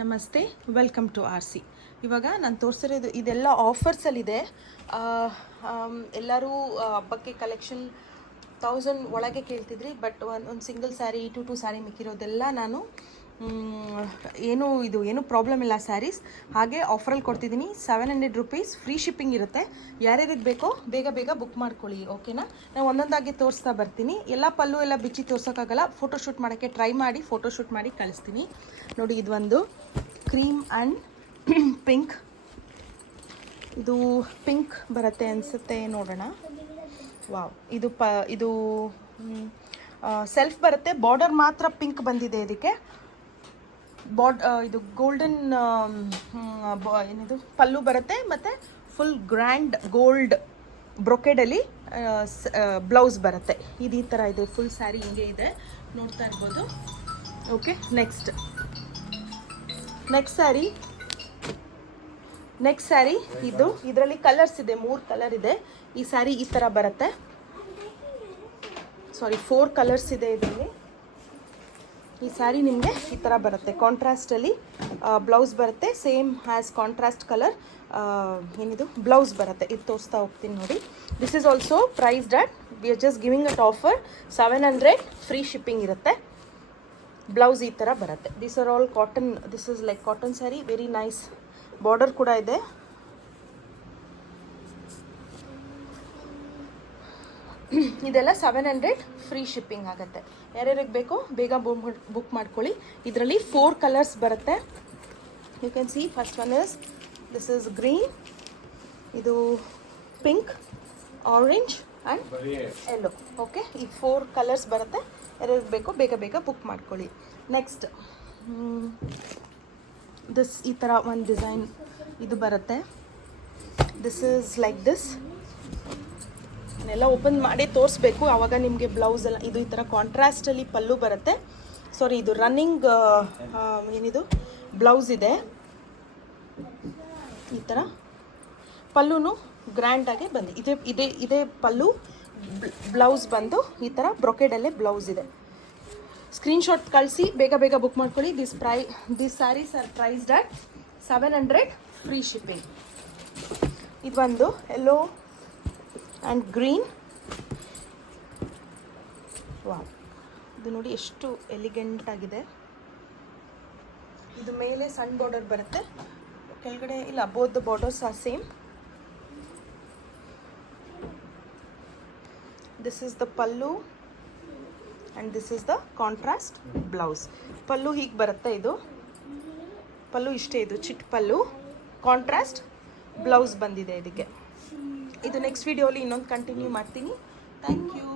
ನಮಸ್ತೆ, welcome to R C. ಇವಾಗ ನಾನು ತೋರಿಸಿರೋದು ಇದೆಲ್ಲ ಆಫರ್ಸಲ್ಲಿದೆ. ಎಲ್ಲರೂ ಹಬ್ಬಕ್ಕೆ ಕಲೆಕ್ಷನ್ 1000 ಒಳಗೆ ಕೇಳ್ತಿದ್ರಿ. ಬಟ್ ಒಂದು ಸಿಂಗಲ್ ಸ್ಯಾರಿ 2 ಸ್ಯಾರಿ ಮಿಕ್ಕಿರೋದೆಲ್ಲ ನಾನು ಏನು ಪ್ರಾಬ್ಲಮ್ ಇಲ್ಲ. ಸ್ಯಾರೀಸ್ ಹಾಗೆ ಆಫರಲ್ಲಿ ಕೊಡ್ತಿದ್ದೀನಿ. 700 ರುಪೀಸ್ ಫ್ರೀ ಶಿಪ್ಪಿಂಗ್ ಇರುತ್ತೆ. ಯಾರ್ಯಾರಿಗೆ ಬೇಕೋ ಬೇಗ ಬೇಗ ಬುಕ್ ಮಾಡ್ಕೊಳ್ಳಿ, ಓಕೆನಾ? ನಾನು ಒಂದೊಂದಾಗಿ ತೋರಿಸ್ತಾ ಬರ್ತೀನಿ. ಎಲ್ಲ ಪಲ್ಲು ಎಲ್ಲ ಬಿಚ್ಚಿ ತೋರ್ಸೋಕ್ಕಾಗಲ್ಲ. ಫೋಟೋಶೂಟ್ ಮಾಡೋಕ್ಕೆ ಟ್ರೈ ಮಾಡಿ ಫೋಟೋಶೂಟ್ ಮಾಡಿ ಕಳಿಸ್ತೀನಿ. ನೋಡಿ, ಇದು ಒಂದು ಕ್ರೀಮ್ ಆ್ಯಂಡ್ ಪಿಂಕ್. ಇದು ಪಿಂಕ್ ಬರುತ್ತೆ ಅನಿಸುತ್ತೆ, ನೋಡೋಣ. ವಾವ್, ಇದು ಸೆಲ್ಫ್ ಬರುತ್ತೆ. ಬಾರ್ಡರ್ ಮಾತ್ರ ಪಿಂಕ್ ಬಂದಿದೆ ಇದಕ್ಕೆ. ಇದು ಗೋಲ್ಡನ್ ಏನಿದು ಪಲ್ಲು ಬರುತ್ತೆ, ಮತ್ತು ಫುಲ್ ಗ್ರ್ಯಾಂಡ್ ಗೋಲ್ಡ್ ಬ್ರೊಕೆಡಲ್ಲಿ ಬ್ಲೌಸ್ ಬರುತ್ತೆ. ಇದು ಈ ಥರ ಇದೆ. ಫುಲ್ ಸ್ಯಾರಿ ಹಿಂಗೆ ಇದೆ, ನೋಡ್ತಾ ಇರ್ಬೋದು. ಓಕೆ, ನೆಕ್ಸ್ಟ್ ಸ್ಯಾರಿ ಇದರಲ್ಲಿ ಕಲರ್ಸ್ ಇದೆ. 3 ಕಲರ್ ಇದೆ. ಈ ಸ್ಯಾರಿ ಈ ಥರ ಬರುತ್ತೆ. 4 ಕಲರ್ಸ್ ಇದೆ ಇದರಲ್ಲಿ. ಈ ಸ್ಯಾರಿ ನಿಮಗೆ ಈ ಥರ ಬರುತ್ತೆ. ಕಾಂಟ್ರಾಸ್ಟಲ್ಲಿ ಬ್ಲೌಸ್ ಬರುತ್ತೆ. ಸೇಮ್ ಹ್ಯಾಸ್ ಕಾಂಟ್ರಾಸ್ಟ್ ಕಲರ್ ಏನಿದು ಬ್ಲೌಸ್ ಬರುತ್ತೆ. ಇದು ತೋರಿಸ್ತಾ ಹೋಗ್ತೀನಿ ನೋಡಿ. This is also priced at, we are just giving at offer 700. Free shipping ಇರುತ್ತೆ. ಬ್ಲೌಸ್ ಈ ಥರ ಬರುತ್ತೆ. This are all cotton. This is like cotton sari, very nice. Border ಕೂಡ ಇದೆ. ಇದೆಲ್ಲ 700 ಫ್ರೀ ಶಿಪ್ಪಿಂಗ್ ಆಗುತ್ತೆ. ಯಾರ್ಯಾರಿಗೆ ಬೇಕೋ ಬೇಗ ಬುಕ್ ಮಾಡ್ಕೊಳ್ಳಿ. ಇದರಲ್ಲಿ 4 ಕಲರ್ಸ್ ಬರುತ್ತೆ. You can see first one is this is green, ಇದು pink, orange and yellow. Okay, ಈ 4 ಕಲರ್ಸ್ ಬರುತ್ತೆ. ಯಾರ್ಯಾರಿಗೆ ಬೇಕೋ ಬೇಗ ಬೇಗ ಬುಕ್ ಮಾಡ್ಕೊಳ್ಳಿ. ನೆಕ್ಸ್ಟ್ ದಿಸ್ ಈ ಥರ ಒಂದು ಡಿಸೈನ್ ಇದು ಬರುತ್ತೆ. This is like this. ಎಲ್ಲ ಓಪನ್ ಮಾಡಿ ತೋರಿಸ್ಬೇಕು, ಆವಾಗ ನಿಮಗೆ ಬ್ಲೌಸ್ ಎಲ್ಲ ಇದು ಈ ಥರ ಕಾಂಟ್ರಾಸ್ಟಲ್ಲಿ ಪಲ್ಲು ಬರುತ್ತೆ. ಇದು ರನ್ನಿಂಗ್ ಏನಿದು ಬ್ಲೌಸ್ ಇದೆ. ಈ ಥರ ಪಲ್ಲುನು ಗ್ರ್ಯಾಂಡಾಗೆ ಬಂದು ಇದೇ ಪಲ್ಲು. ಬ್ಲೌಸ್ ಬಂದು ಈ ಥರ ಬ್ರೊಕೆಡಲ್ಲೇ ಬ್ಲೌಸ್ ಇದೆ. ಸ್ಕ್ರೀನ್ಶಾಟ್ ಕಳಿಸಿ ಬೇಗ ಬೇಗ ಬುಕ್ ಮಾಡ್ಕೊಳ್ಳಿ. This saris are priced at 700 free shipping. ಇದು ಒಂದು ಯೆಲ್ಲೋ ಆ್ಯಂಡ್ ಗ್ರೀನ್. ವಾವ್, ಇದು ನೋಡಿ ಎಷ್ಟು ಎಲಿಗೆಂಟ್ ಆಗಿದೆ. ಇದು ಮೇಲೆ ಸಣ್ಣ ಬಾರ್ಡರ್ ಬರುತ್ತೆ, ಕೆಳಗಡೆ ಇಲ್ಲ. Both the borders are same. This is the pallu and this is the contrast blouse. Pallu ಹೀಗೆ ಬರುತ್ತೆ. ಇದು ಪಲ್ಲು ಇಷ್ಟೇ. ಇದು ಚಿಟ್ ಪಲ್ಲು, ಕಾಂಟ್ರಾಸ್ಟ್ ಬ್ಲೌಸ್ ಬಂದಿದೆ ಇದಕ್ಕೆ. ಇದು ನೆಕ್ಸ್ಟ್ ವಿಡಿಯೋಲಿ ಇನ್ನೊಂದು ಕಂಟಿನ್ಯೂ ಮಾಡ್ತೀನಿ. Thank you.